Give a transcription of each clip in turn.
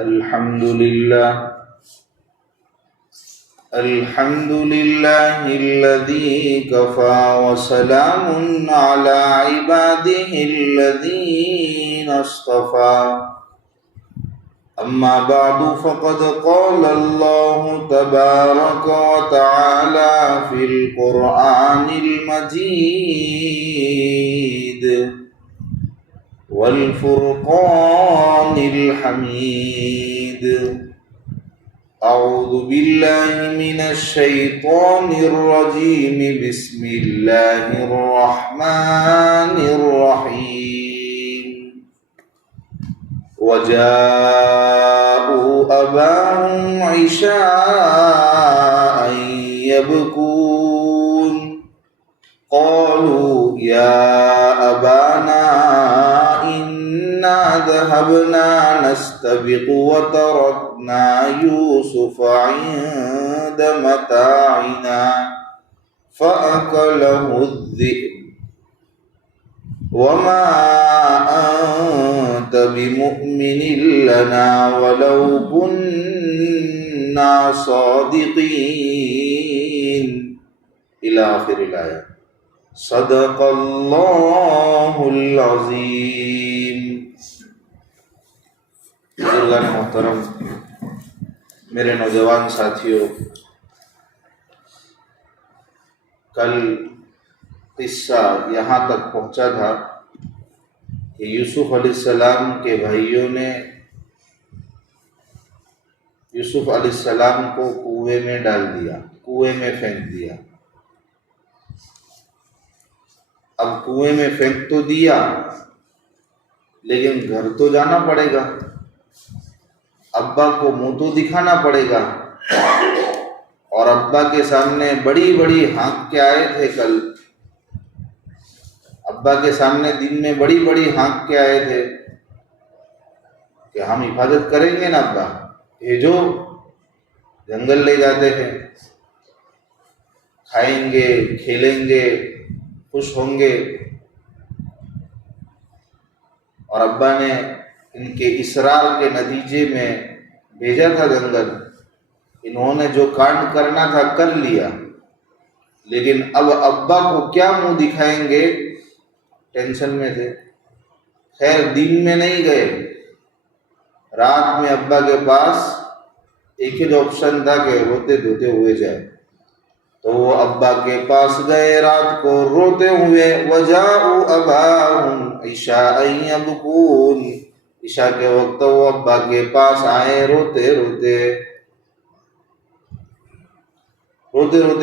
الحمد لله الذي كفى وسلام على عباده الذين اصطفى أما بعد فقد قال الله تبارك وتعالى في القرآن المجيد والفرقان الحميد. أعوذ بالله من الشيطان الرجيم. بسم الله الرحمن الرحيم. وجاءوا أباهم عشاء يبكون قالوا يا أبانا إنا ذهبنا نستبق وتركنا يوسف عند متاعنا فأكله الذئب وما أنت بمؤمن لنا ولو كنا صادقين إلى آخر الآية. صدق اللہ العظیم. بزرگان محترم، میرے نوجوان ساتھیوں، کل قصہ یہاں تک پہنچا تھا کہ یوسف علیہ السلام کے بھائیوں نے یوسف علیہ السلام کو کنویں میں ڈال دیا، کنویں میں پھینک دیا. اب کنویں میں پھینک تو دیا لیکن گھر تو جانا پڑے گا، ابا کو منہ تو دکھانا پڑے گا. اور ابا کے سامنے بڑی بڑی ہانک کے آئے تھے کل، ابا کے سامنے دن میں بڑی بڑی ہانک کے آئے تھے کہ ہم حفاظت کریں گے نا ابا، بھیجو. جنگل لے جاتے ہیں، کھائیں گے، کھیلیں گے، خوش ہوں گے. اور ابا نے ان کے اصرار کے نتیجے میں بھیجا تھا جنگل. انہوں نے جو کانڈ کرنا تھا کر لیا، لیکن اب ابا کو کیا منہ دکھائیں گے، ٹینشن میں تھے. خیر دن میں نہیں گئے، رات میں ابا کے پاس ایک ہی آپشن تھا کہ روتے دھوتے ہوئے جائے. تو وہ ابا کے پاس گئے رات کو روتے ہوئے. وجاءوا اباهم عشاء يبكون. عشاء کے وقت وہ ابا کے پاس آئے روتے روتے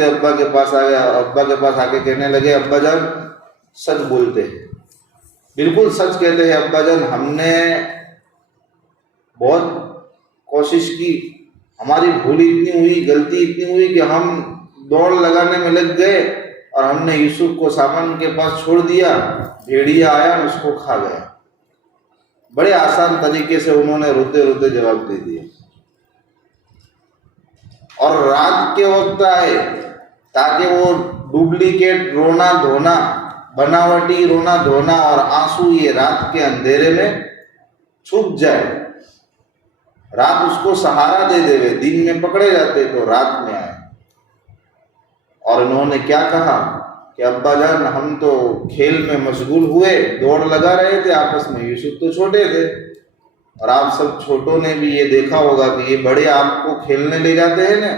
ابا کے پاس آ گیا. ابا کے پاس آ کے کہنے لگے ابا جان سچ بولتے ہیں، بالکل سچ کہتے ہیں ابا جان، ہم نے بہت کوشش کی، ہماری بھول اتنی ہوئی، غلطی اتنی ہوئی کہ ہم دوڑ لگانے میں لگ گئے اور ہم نے یوسف کو سامان کے پاس چھوڑ دیا، بھیڑیا آیا اور اس کو کھا گیا. بڑے آسان طریقے سے انہوں نے روتے روتے جواب دے دیا. اور رات کے وقت آئے تاکہ وہ ڈپلیکیٹ رونا دھونا، بناوٹی رونا دھونا اور آنسو یہ رات کے اندھیرے میں چھپ جائے، رات اس کو سہارا دے دے. دن میں پکڑے جاتے تو رات میں آئے. اور انہوں نے کیا کہا کہ ابا جان ہم تو کھیل میں مشغول ہوئے، دوڑ لگا رہے تھے آپس میں، یوسف تو چھوٹے تھے. اور آپ سب چھوٹوں نے بھی یہ دیکھا ہوگا کہ یہ بڑے آپ کو کھیلنے لے جاتے ہیں نا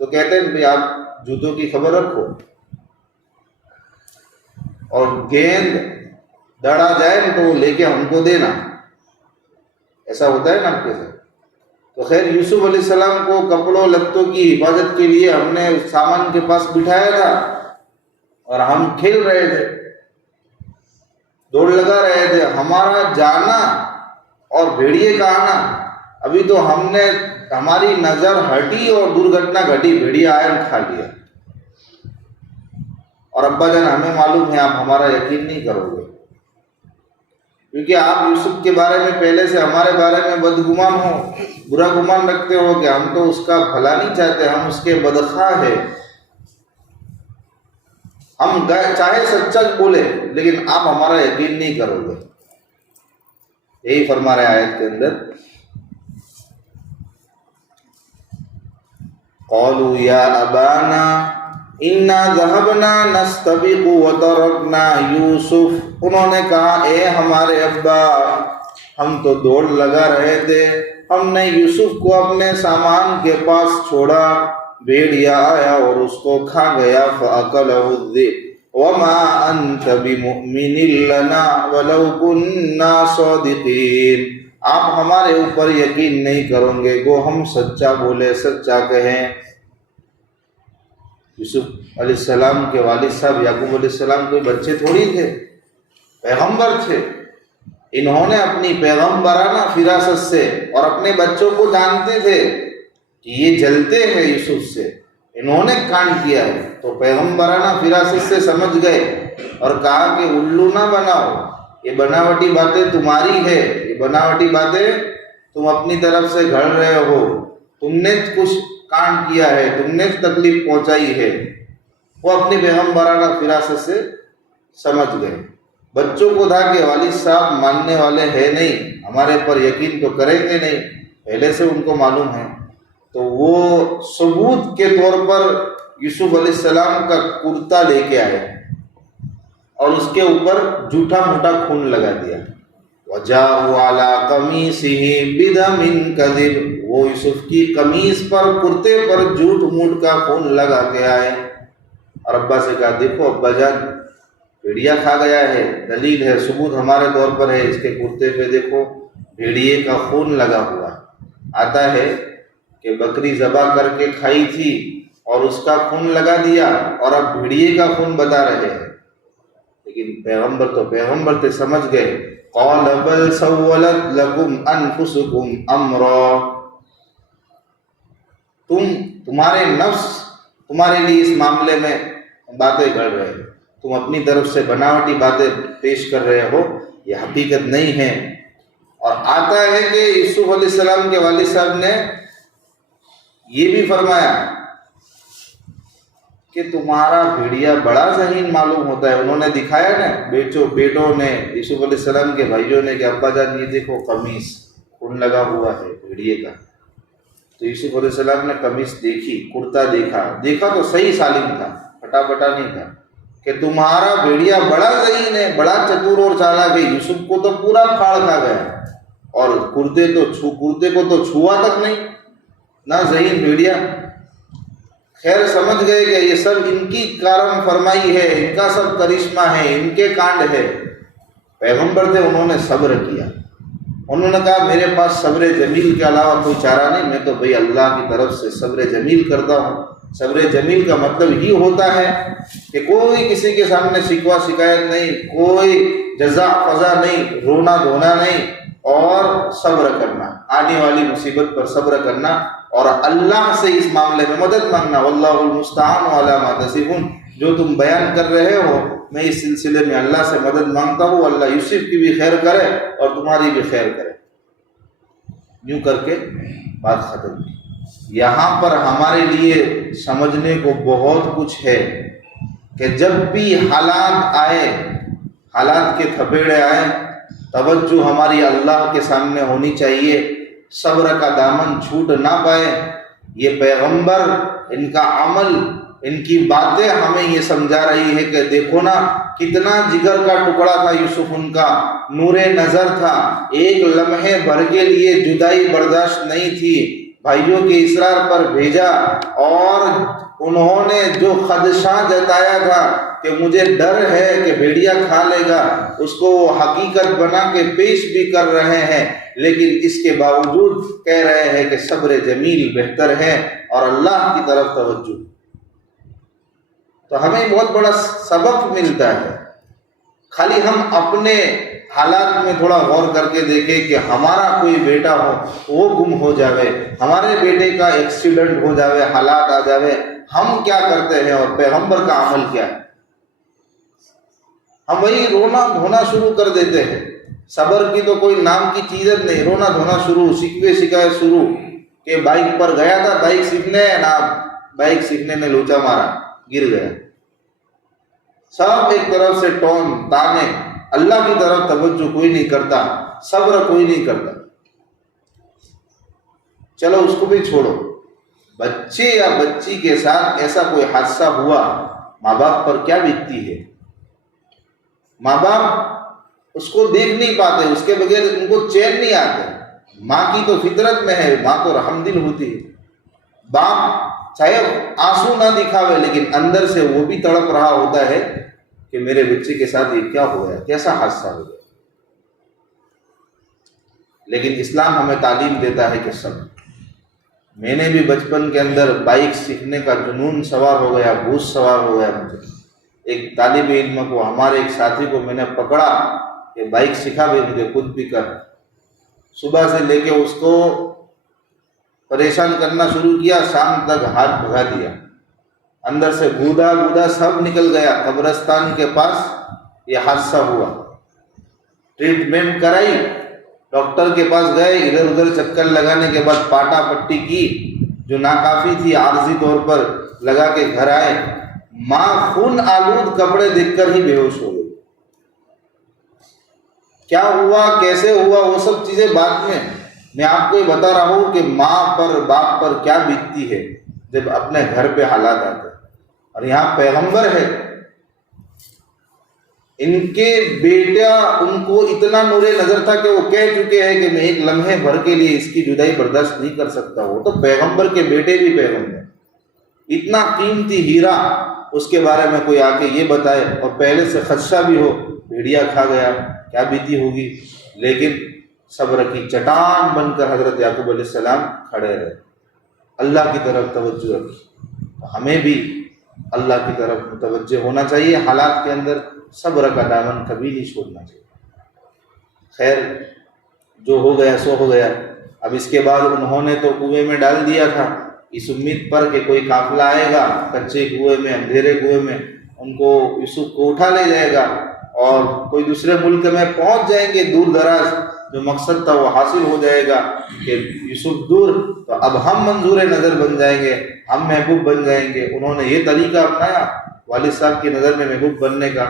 تو کہتے ہیں کہ آپ جوتوں کی خبر رکھو، اور گیند دڑا جائے تو لے کے ہم کو دینا. ایسا ہوتا ہے نا آپ کے ساتھ. تو خیر یوسف علیہ السلام کو کپڑوں لتوں کی حفاظت کے لیے ہم نے سامان کے پاس بٹھایا تھا اور ہم کھیل رہے تھے، دوڑ لگا رہے تھے. ہمارا جانا اور بھیڑیے کا آنا، ابھی تو ہم نے ہماری نظر ہٹی اور درگھٹنا گھٹی، بھیڑیا آیا کھا لیا. اور ابا جان ہمیں معلوم ہے آپ ہمارا یقین نہیں کرو گے، کیونکہ آپ یوسف کے بارے میں پہلے سے ہمارے بارے میں بدگمان ہو، برا گمان رکھتے ہو کہ ہم تو اس کا بھلا نہیں چاہتے، ہم اس کے بدخواہ ہیں، ہم چاہے سچ بولے لیکن آپ ہمارا یقین نہیں کرو گے. یہی فرما رہے آیت کے اندر قالوا یا ابانا انا ذهبنا نستبق وترکنا یوسف، انہوں نے کہا اے ہمارے ابا، ہم تو دوڑ لگا رہے تھے، ہم نے یوسف کو اپنے سامان کے پاس چھوڑا، بھیڑیا آیا اور اس کو کھا گیا، فَأَكَلَهُ الذِّئْبُ وَمَا أَنْتَ بِمُؤْمِنٍ لَنَا وَلَوْ كُنَّا صَادِقِينَ، آپ ہمارے اوپر یقین نہیں کرو گے گو ہم سچا بولے، سچا کہیں۔ یوسف علیہ السلام کے والد صاحب یعقوب علیہ السلام کوئی بچے تھوڑی تھے، پیغمبر تھے۔ انہوں نے اپنی پیغمبرانہ فراست سے اور اپنے بچوں کو جانتے تھے کہ یہ جلتے ہیں یوسف سے، انہوں نے کانڈ کیا ہے، تو پیغمبرانہ فراست سے سمجھ گئے اور کہا کہ الو نہ بناؤ، یہ بناوٹی باتیں تمہاری ہے، یہ بناوٹی باتیں تم اپنی طرف سے گھڑ رہے ہو، تم نے کچھ کانڈ کیا ہے، تم نے تکلیف پہنچائی ہے۔ وہ اپنی پیغمبرانہ فراست سے سمجھ گئے۔ بچوں کو تھا کہ والد صاحب ماننے والے ہیں نہیں، ہمارے پر یقین تو کریں گے نہیں، پہلے سے ان کو معلوم ہے، تو وہ ثبوت کے طور پر یوسف علیہ السلام کا کرتا لے کے آئے اور اس کے اوپر جھوٹا موٹا خون لگا دیا۔ وَجَاءُوا عَلَىٰ قَمِيصِهِ بِدَمٍ كَذِبٍ، وہ یوسف کی قمیص پر، کرتے پر جھوٹ موٹ کا خون لگا کے آئے اور ابا سے کہا دیکھو ابا جان، بھیڑیا کھا گیا ہے، دلیل ہے، ثبوت ہمارے طور پر ہے، اس کے کرتے پہ دیکھو بھیڑیے کا خون لگا ہوا۔ آتا ہے کہ بکری ذبح کر کے کھائی تھی اور اس کا خون لگا دیا اور اب بھیڑیے کا خون بتا رہے ہیں، لیکن پیغمبر تو پیغمبر تھے، سمجھ گئے۔ قال بل سولت لكم انفسكم امرا، تمہارے نفس تمہارے لیے اس معاملے میں باتیں کر رہے ہیں، تم اپنی طرف سے بناوٹی باتیں پیش کر رہے ہو، یہ حقیقت نہیں ہے۔ اور آتا ہے کہ یوسف علیہ السلام کے والد صاحب نے یہ بھی فرمایا کہ تمہارا بھیڑیا بڑا ذہین معلوم ہوتا ہے۔ انہوں نے دکھایا نا، بیٹوں نے، یوسف علیہ السلام کے بھائیوں نے کہ ابا جان یہ دیکھو قمیص خون لگا ہوا ہے بھیڑیے کا، تو یوسف علیہ السلام نے قمیص دیکھی، کرتا دیکھا تو صحیح سالم تھا، پھٹا پٹا نہیں تھا، کہ تمہارا بھیڑیا بڑا ذہین ہے، بڑا چتور اور چالاک ہے، یوسف کو تو پورا پھاڑ کھا گیا اور کرتے کو تو چھوا تک نہیں، نہ ذہین بھیڑیا۔ خیر سمجھ گئے کہ یہ سب ان کی کارم فرمائی ہے، ان کا سب کرشمہ ہے، ان کے کانڈ ہے۔ پیغمبر تھے، انہوں نے صبر کیا، انہوں نے کہا میرے پاس صبر جمیل کے علاوہ کوئی چارہ نہیں، میں تو بھئی اللہ کی طرف سے صبر جمیل کرتا ہوں۔ صبر جمیل کا مطلب ہی ہوتا ہے کہ کوئی کسی کے سامنے شکوہ شکایت نہیں، کوئی جزا فضا نہیں، رونا دھونا نہیں، اور صبر کرنا، آنے والی مصیبت پر صبر کرنا اور اللہ سے اس معاملے میں مدد مانگنا۔ واللہ المستعان علی ما تصفون، جو تم بیان کر رہے ہو میں اس سلسلے میں اللہ سے مدد مانگتا ہوں، اللہ یوسف کی بھی خیر کرے اور تمہاری بھی خیر کرے۔ یوں کر کے بات ختم کی۔ یہاں پر ہمارے لیے سمجھنے کو بہت کچھ ہے کہ جب بھی حالات آئے، حالات کے تھپیڑے آئے، توجہ ہماری اللہ کے سامنے ہونی چاہیے، صبر کا دامن چھوٹ نہ پائے۔ یہ پیغمبر، ان کا عمل، ان کی باتیں ہمیں یہ سمجھا رہی ہے کہ دیکھو نا کتنا جگر کا ٹکڑا تھا یوسف، ان کا نور نظر تھا، ایک لمحے بھر کے لیے جدائی برداشت نہیں تھی، بھائیوں کے اصرار پر بھیجا، اور انہوں نے جو خدشہ جتایا تھا کہ مجھے ڈر ہے کہ بھیڑیا کھا لے گا، اس کو وہ حقیقت بنا کے پیش بھی کر رہے ہیں، لیکن اس کے باوجود کہہ رہے ہیں کہ صبر جمیل بہتر ہے اور اللہ کی طرف توجہ۔ تو ہمیں بہت بڑا سبق ملتا ہے۔ خالی ہم اپنے حالات میں تھوڑا غور کر کے دیکھیں کہ ہمارا کوئی بیٹا ہو، وہ گم ہو جاوے، ہمارے بیٹے کا ایکسیڈنٹ ہو جاوے، حالات آ جاوے، ہم کیا کرتے ہیں اور پیغمبر کا عمل کیا ہے؟ ہم وہی رونا دھونا شروع کر دیتے ہیں۔ صبر کی تو کوئی نام کی چیز نہیں، رونا دھونا شروع، شکوے شکایت شروع، کہ بائک پر گیا تھا بائک سیکھنے، نا بائک سیکھنے میں لوچا مارا، گر گیا، سب ایک طرف سے ٹون تانے، اللہ کی طرف توجہ کوئی نہیں کرتا، صبر کوئی نہیں کرتا۔ چلو اس کو بھی چھوڑو، بچے یا بچی کے ساتھ ایسا کوئی حادثہ ہوا، ماں باپ پر کیا بیتتی ہے؟ ماں باپ اس کو دیکھ نہیں پاتے، اس کے بغیر ان کو چین نہیں آتے۔ ماں کی تو فطرت میں ہے، ماں تو رحم دل ہوتی ہے۔ باپ چاہے آنسو نہ دکھاوے لیکن اندر سے وہ بھی تڑپ رہا ہوتا ہے کہ میرے بچے کے ساتھ یہ کیا ہو گیا، کیسا حادثہ ہو گیا۔ لیکن اسلام ہمیں تعلیم دیتا ہے کہ سب، میں نے بھی بچپن کے اندر بائک سیکھنے کا جنون سوار ہو گیا، بھوت سوار ہو گیا مجھے۔ ایک طالب علم کو، ہمارے ایک ساتھی کو میں نے پکڑا کہ بائک سکھا بھی مجھے، خود بھی کر۔ صبح سے لے کے اس کو پریشان کرنا شروع کیا، شام تک ہاتھ بھگا دیا، اندر سے گودا سب نکل گیا۔ قبرستان کے پاس یہ حادثہ ہوا، ٹریٹمنٹ کرائی، ڈاکٹر کے پاس گئے، ادھر ادھر چکر لگانے کے بعد پاٹا پٹی کی جو ناکافی تھی، عارضی طور پر لگا کے گھر آئے۔ ماں خون آلود کپڑے دیکھ کر ہی بے ہوش ہو گئی۔ کیا ہوا، کیسے ہوا، وہ سب چیزیں بعد میں آپ کو یہ بتا رہا ہوں کہ ماں پر، باپ پر کیا بیتتی ہے جب اپنے گھر پہ حالات آتے ہیں۔ اور یہاں پیغمبر ہے، ان کے بیٹا ان کو اتنا نور نظر تھا کہ وہ کہہ چکے ہیں کہ میں ایک لمحے بھر کے لیے اس کی جدائی برداشت نہیں کر سکتا۔ وہ تو پیغمبر کے بیٹے بھی پیغمبر، اتنا قیمتی ہیرا، اس کے بارے میں کوئی آ کے یہ بتائے اور پہلے سے خدشہ بھی ہو، بھیڑیا کھا گیا، کیا بیتی ہوگی۔ لیکن صبر کی چٹان بن کر حضرت یعقوب علیہ السلام کھڑے رہے، اللہ کی طرف توجہ رکھی۔ ہمیں بھی اللہ کی طرف متوجہ ہونا چاہیے، حالات کے اندر صبر کا دامن کبھی نہیں چھوڑنا چاہیے۔ خیر، جو ہو گیا سو ہو گیا۔ اب اس کے بعد انہوں نے تو کنویں میں ڈال دیا تھا اس امید پر کہ کوئی قافلہ آئے گا کچے کنویں میں، اندھیرے کنویں میں، ان کو یوسف کو اٹھا لے جائے گا اور کوئی دوسرے ملک میں پہنچ جائیں گے، دور دراز جو مقصد تھا وہ حاصل ہو جائے گا کہ یوسف دور، تو اب ہم منظور نظر بن جائیں گے، ہم محبوب بن جائیں گے۔ انہوں نے یہ طریقہ اپنایا والد صاحب کی نظر میں محبوب بننے کا۔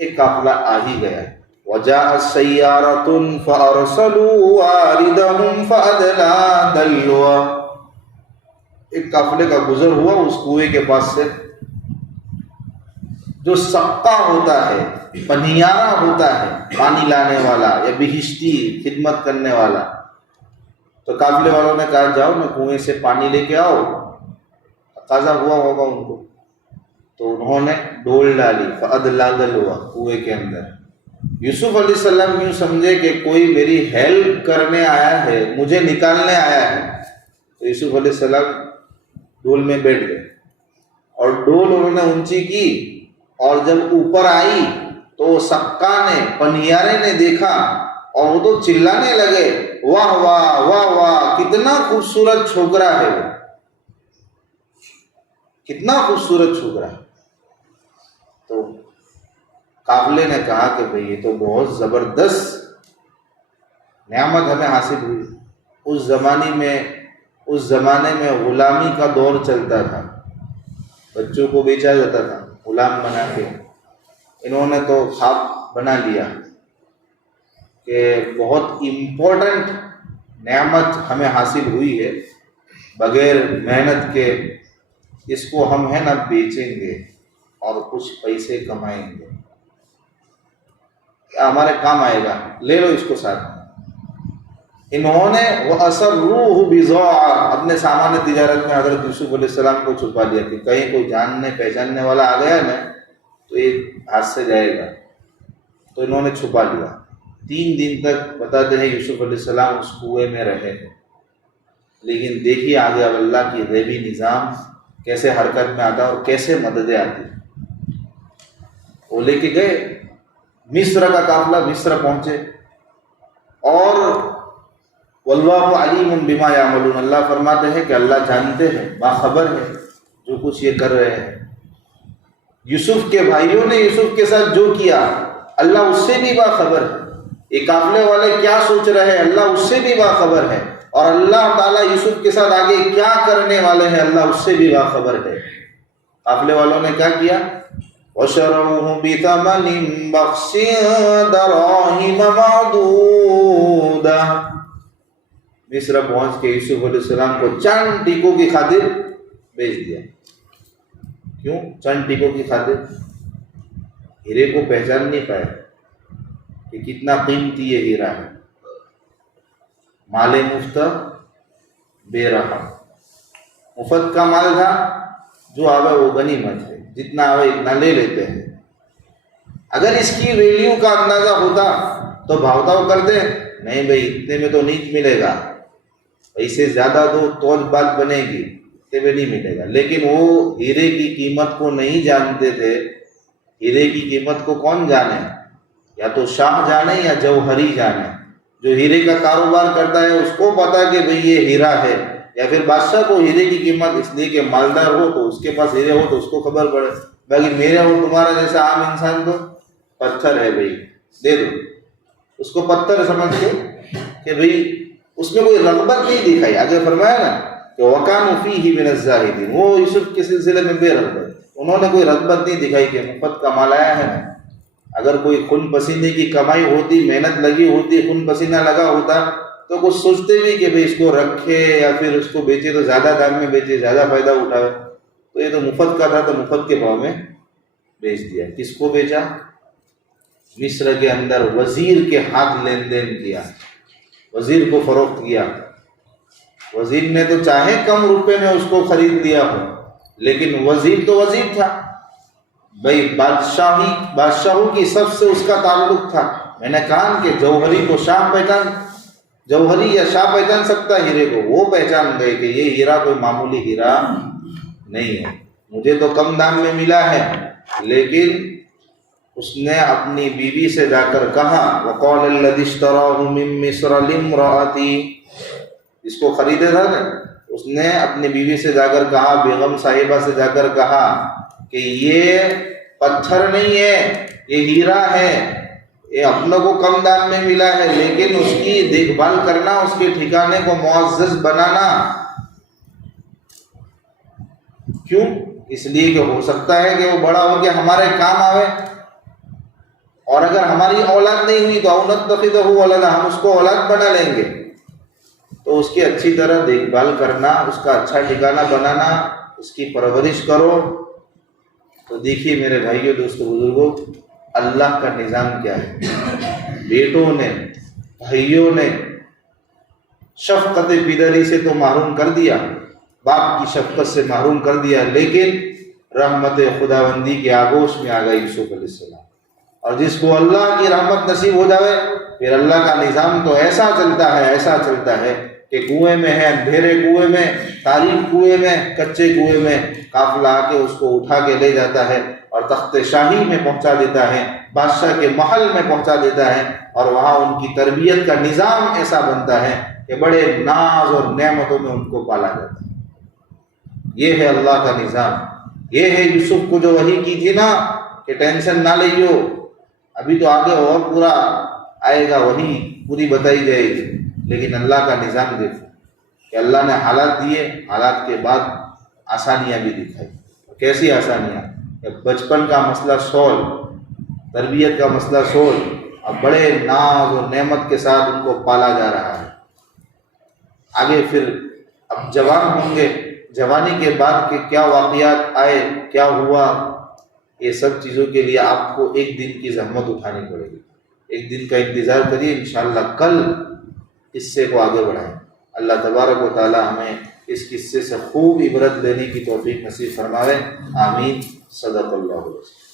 ایک قافلہ آ ہی گیا، وَجَاءَتْ سَيَّارَةٌ فَأَرْسَلُوا وَارِدَهُمْ فَأَدْلَىٰ دَلْوَهُ۔ ایک قافلے کا گزر ہوا اس کنویں کے پاس سے، جو سقا ہوتا ہے، پنیارا ہوتا ہے، پانی لانے والا یا بہشتی خدمت کرنے والا۔ تو قافلے والوں نے کہا جاؤ میں کنویں سے پانی لے کے آؤ، تقاضا ہوا ہوگا ان کو، تو انہوں نے ڈول ڈالی، فَأَدْلَىٰ دَلْوَهُ، کنویں کے اندر۔ یوسف علیہ السلام یوں سمجھے کہ کوئی میری ہیلپ کرنے آیا ہے، مجھے نکالنے آیا ہے، تو یوسف علیہ السلام ڈول میں بیٹھ گئے اور ڈول انہوں نے اونچی کی، اور جب اوپر آئی تو سقا نے، پنیارے نے دیکھا اور وہ تو چلانے لگے، واہ واہ واہ واہ، کتنا خوبصورت چھوکرا ہے وہ، کتنا خوبصورت چھوکرا ہے۔ تو قافلے نے کہا کہ بھئی یہ تو بہت زبردست نعمت ہمیں حاصل ہوئی۔ اس زمانے میں غلامی کا دور چلتا تھا، بچوں کو بیچا جاتا تھا غلام بنا کے۔ انہوں نے تو خواب بنا لیا کہ بہت امپورٹنٹ نعمت ہمیں حاصل ہوئی ہے، بغیر محنت کے، اس کو ہم ہے نا بیچیں گے اور کچھ پیسے کمائیں گے، ہمارے کام آئے گا، لے لو اس کو ساتھ میں۔ انہوں نے وَأَسَرُّوهُ بِضَاعَةً، اپنے سامان تجارت میں حضرت یوسف علیہ السلام کو چھپا لیا کہ کہیں کوئی جاننے پہچاننے والا آ گیا نا تو یہ ہاتھ سے جائے گا، تو انہوں نے چھپا لیا۔ 3 دن تک بتاتے ہیں یوسف علیہ السلام اس کنویں میں رہے، لیکن دیکھیے آگے اب اللہ کی غیبی نظام کیسے حرکت میں آتا اور کیسے مددیں آتی۔ وہ لے کے گئے، مصر کا قافلہ مصر پہنچے، اور واللہ علیم بما یعملون، اللہ فرماتے ہیں کہ اللہ جانتے ہیں، باخبر ہے جو کچھ یہ کر رہے ہیں۔ یوسف کے بھائیوں نے یوسف کے ساتھ جو کیا اللہ اس سے بھی باخبر ہے، یہ قافلے والے کیا سوچ رہے ہیں اللہ اس سے بھی باخبر ہے، اور اللہ تعالیٰ یوسف کے ساتھ آگے کیا کرنے والے ہیں اللہ اس سے بھی باخبر ہے۔ قافلے والوں نے کیا کیا؟ وَشَرَوْهُ بِثَمَنٍ بَخْسٍ دَرَاهِمَ مَعْدُودَةٍ، مصر پہنچ کے یوسف علیہ السلام کو چند ٹیکوں کی خاطر بیچ دیا. کیوں چند ٹیکوں کی خاطر؟ ہیرے کو پہچان نہیں پائے کہ کتنا قیمتی یہ ہیرا ہے. مال مفت بے رحم، مفت کا مال تھا، جو آوے وہ غنیمت ہے، جتنا آوے اتنا لے لیتے ہیں. اگر اس کی ویلیو کا اندازہ ہوتا تو بھاؤتاؤ کر دے، نہیں بھائی اتنے میں تو نہیں ملے گا، اسے زیادہ تو بات بنے گی، اتنے میں نہیں ملے گا. لیکن وہ ہیرے کی قیمت کو نہیں جانتے تھے. ہیرے کی قیمت کو کون جانے؟ یا تو شاہ جانے یا جوہری جانے. جو ہیرے کا کاروبار کرتا ہے اس کو پتا کہ بھئی یہ ہیرا ہے، یا پھر بادشاہ کو ہیرے کی قیمت اس لیے کہ مالدار ہو تو اس کے پاس ہیرے ہو تو اس کو خبر پڑے. باقی میرے ہو تمہارا جیسا عام انسان تو پتھر ہے بھئی دے دو، اس کو پتھر سمجھ کے کہ بھئی اس میں کوئی رغبت نہیں دکھائی. آگے فرمایا نا کہ وَكَانُوا فِيهِ مِنَ الزَّاهِدِينَ، وہ یوسف کے سلسلے میں بے رغبت، انہوں نے کوئی رغبت نہیں دکھائی کہ مفت کا مال آیا ہے نا. اگر کوئی خون پسینے کی کمائی ہوتی، محنت لگی ہوتی، خون پسینہ لگا ہوتا تو کچھ سوچتے بھی کہ بھئی اس کو رکھے یا پھر اس کو بیچے تو زیادہ دام میں بیچے، زیادہ فائدہ اٹھائے. تو یہ تو مفت کا تھا تو مفت کے بھاؤ میں بیچ دیا. کس کو بیچا؟ مصر کے اندر وزیر کے ہاتھ لین دین کیا، وزیر کو فروخت کیا. وزیر نے تو چاہے کم روپے میں اس کو خرید لیا ہو، لیکن وزیر تو وزیر تھا بھائی، بادشاہوں کی سب سے اس کا تعلق تھا. میں نے کہا کہ جوہری کو شاہ پہچان، جوہری یا شاہ پہچان سکتا ہیرے کو، وہ پہچان گئے کہ یہ ہیرا کوئی معمولی ہیرا نہیں ہے. مجھے تو کم دام میں ملا ہے، لیکن اس نے اپنی بیوی سے جا کر کہا وَقَالَ الَّذِي اشْتَرَاهُ مِن مِّصْرَ لِامْرَأَتِهِ، اس کو خریدے تھا نا، اس نے اپنی بیوی سے جا کر کہا، بیگم صاحبہ سے جا کر کہا کہ یہ پتھر نہیں ہے، یہ ہیرا ہے، یہ اپنوں کو کم دام میں ملا ہے، لیکن اس کی دیکھ بھال کرنا، اس کے ٹھکانے کو معزز بنانا. کیوں؟ اس لیے کہ ہو سکتا ہے کہ وہ بڑا ہو کے ہمارے کام آوے، اور اگر ہماری اولاد نہیں ہوئی تو اونتخذہ ولدا، ہم اس کو اولاد بنا لیں گے. تو اس کی اچھی طرح دیکھ بھال کرنا، اس کا اچھا ٹھکانہ بنانا، اس کی پرورش کرو. تو دیکھیے میرے بھائیوں، دوستو، بزرگوں، اللہ کا نظام کیا ہے. بیٹوں نے، بھائیوں نے شفقت پدری سے تو محروم کر دیا، باپ کی شفقت سے محروم کر دیا، لیکن رحمت خداوندی کے آغوش میں آ گئے یوسف علیہ السلام. اور جس کو اللہ کی رحمت نصیب ہو جاوے، پھر اللہ کا نظام تو ایسا چلتا ہے، ایسا چلتا ہے کہ کنویں میں ہے، اندھیرے کنویں میں، تاریک کنویں میں، کچے کنویں میں قافلہ آ کے اس کو اٹھا کے لے جاتا ہے اور تخت شاہی میں پہنچا دیتا ہے، بادشاہ کے محل میں پہنچا دیتا ہے، اور وہاں ان کی تربیت کا نظام ایسا بنتا ہے کہ بڑے ناز اور نعمتوں میں ان کو پالا جاتا ہے. یہ ہے اللہ کا نظام. یہ ہے یوسف کو جو وحی کی تھی نا کہ ٹینشن نہ لئیو، ابھی تو آگے اور پورا آئے گا، وحی پوری بتائی جائے گی. لیکن اللہ کا نظام دیکھو کہ اللہ نے حالات دیے، حالات کے بعد آسانیاں بھی دکھائی. کیسی آسانیاں؟ کہ بچپن کا مسئلہ سولو، تربیت کا مسئلہ سولو، اب بڑے ناز اور نعمت کے ساتھ ان کو پالا جا رہا ہے. آگے پھر اب جوان ہوں گے، جوانی کے بعد کے کیا واقعات آئے، کیا ہوا، یہ سب چیزوں کے لیے آپ کو ایک دن کی زحمت اٹھانی پڑے گی. ایک دن کا انتظار کریے، انشاءاللہ کل قصے کو آگے بڑھائیں. اللہ تبارک و تعالی ہمیں اس قصے سے خوب عبرت لینے کی توفیق نصیب فرمائے. آمین. صدق اللہ علیہ وسلم.